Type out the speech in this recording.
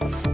Bye.